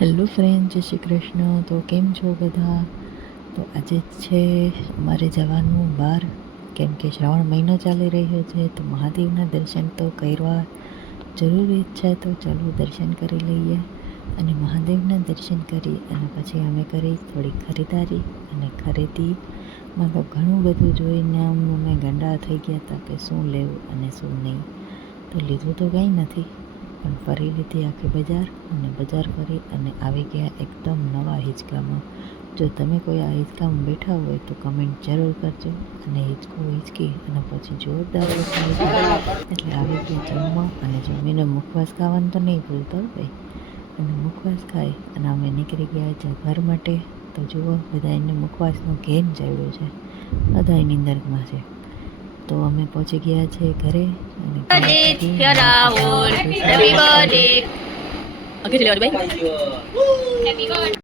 Hello friend, જય શ્રી કૃષ્ણ. તો કેમ છો બધા? તો આજે છે અમારે જવાનું બહાર, કેમ કે શ્રાવણ મહિનો ચાલી રહ્યો છે. તો મહાદેવના દર્શન તો કરવા જરૂરી છે. તો ચાલો દર્શન કરી લઈએ. અને મહાદેવના દર્શન કરી અને પછી અમે કરી થોડી ખરીદારી. અને ખરીદીમાં તો ઘણું બધું જોઈને અમે ગાંડા થઈ ગયા હતા કે શું લેવું અને શું નહીં. તો લીધું તો કંઈ નથી, પણ ફરી લીધી આખી બજાર. અને બજાર ફરી અને આવી ગયા એકદમ નવા હિંચકામાં. જો તમે કોઈ આ હિંચકામાં બેઠા હોય તો કમેન્ટ જરૂર કરજો. અને હિંચકી અને પછી જોરદાર એટલે આવી ગયા જમવા. અને જમીને મુખવાસ ખાવાનું તો નહીં ભૂલતો ભાઈ. અને મુખવાસ ખાઈ અને અમે નીકળી ગયા છે ઘર માટે. તો જુઓ, બધા એને મુખવાસનો ઘેન ચડ્યો છે, બધા એની અંદરમાં છે. તો અમે પહોંચી ગયા છે ઘરે. અને